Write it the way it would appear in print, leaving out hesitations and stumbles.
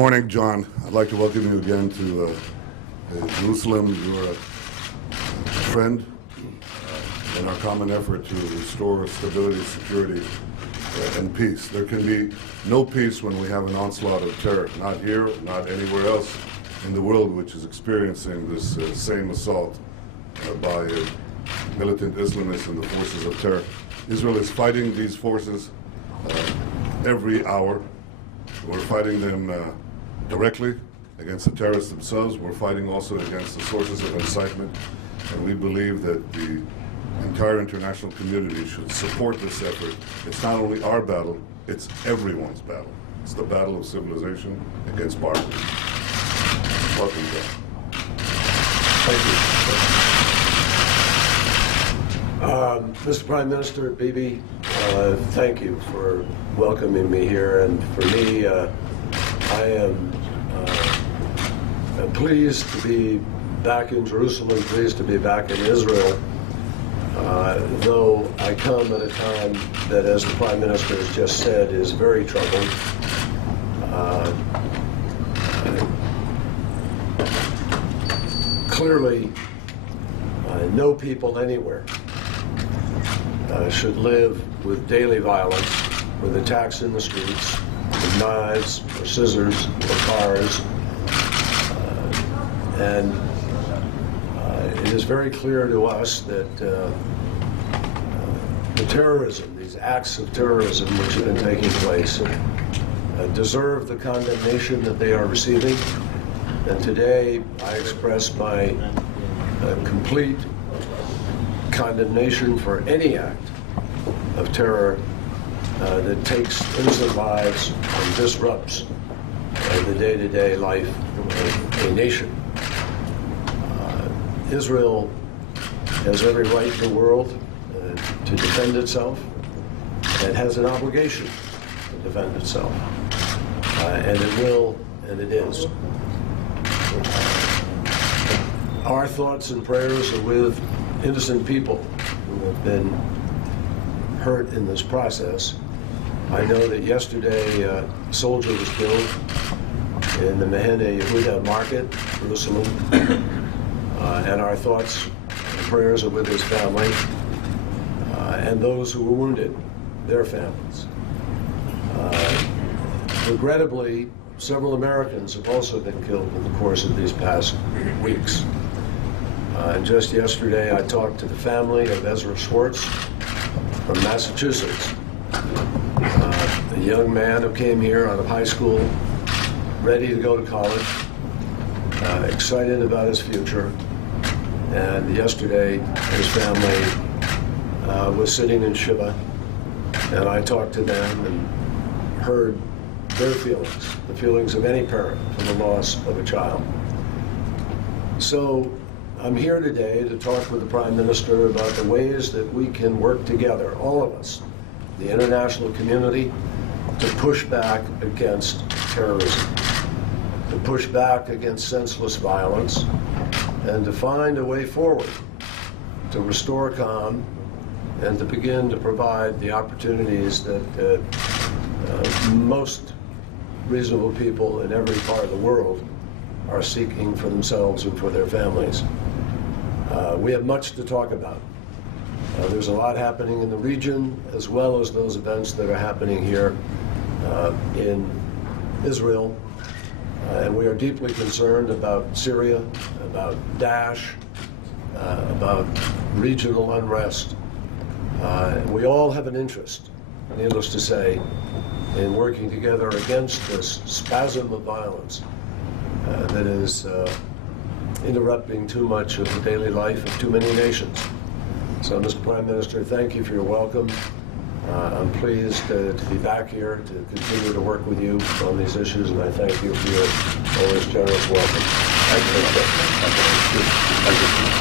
morning, John. I'd like to welcome you again to Jerusalem. You're a friend in our common effort to restore stability, security, and peace. There can be no peace when we have an onslaught of terror, not here, not anywhere else in the world which is experiencing this same assault by militant Islamists and the forces of terror. Israel is fighting these forces every hour. We're fighting them directly against the terrorists themselves. We're fighting also against the sources of incitement. And we believe that the entire international community should support this effort. It's not only our battle, it's everyone's battle. It's the battle of civilization against barbarism. Welcome, John. Thank you. Mr. Prime Minister Bibi, thank you for welcoming me here. And for me, I am pleased to be back in Jerusalem, pleased to be back in Israel, though I come at a time that, as the Prime Minister has just said, is very troubled. Clearly, no people anywhere should live with daily violence, with attacks in the streets, with knives or scissors or cars. And it is very clear to us that the terrorism, these acts of terrorism which have been taking place, deserve the condemnation that they are receiving. And today I express my complete condemnation for any act of terror that takes innocent lives and disrupts the day-to-day life of a nation. Israel has every right in the world to defend itself, and has an obligation to defend itself. And it will, and it is. Our thoughts and prayers are with innocent people who have been hurt in this process. I know that yesterday a soldier was killed in the Mahane Yehuda market, Jerusalem, and our thoughts and prayers are with his family and those who were wounded, their families. Regrettably, several Americans have also been killed in the course of these past weeks. And just yesterday, I talked to the family of Ezra Schwartz from Massachusetts, a young man who came here out of high school, ready to go to college, excited about his future. And yesterday, his family was sitting in Shiva, and I talked to them and heard their feelings, the feelings of any parent for the loss of a child. So I'm here today to talk with the Prime Minister about the ways that we can work together, all of us, the international community, to push back against terrorism, to push back against senseless violence, and to find a way forward to restore calm and to begin to provide the opportunities that most reasonable people in every part of the world are seeking for themselves and for their families. We have much to talk about. There's a lot happening in the region, as well as those events that are happening here in Israel. And we are deeply concerned about Syria, about Daesh, about regional unrest. We all have an interest, needless to say, in working together against this spasm of violence that is interrupting too much of the daily life of too many nations. So, Mr. Prime Minister, thank you for your welcome. I'm pleased to be back here to continue to work with you on these issues, and I thank you for your always generous welcome. Thank you.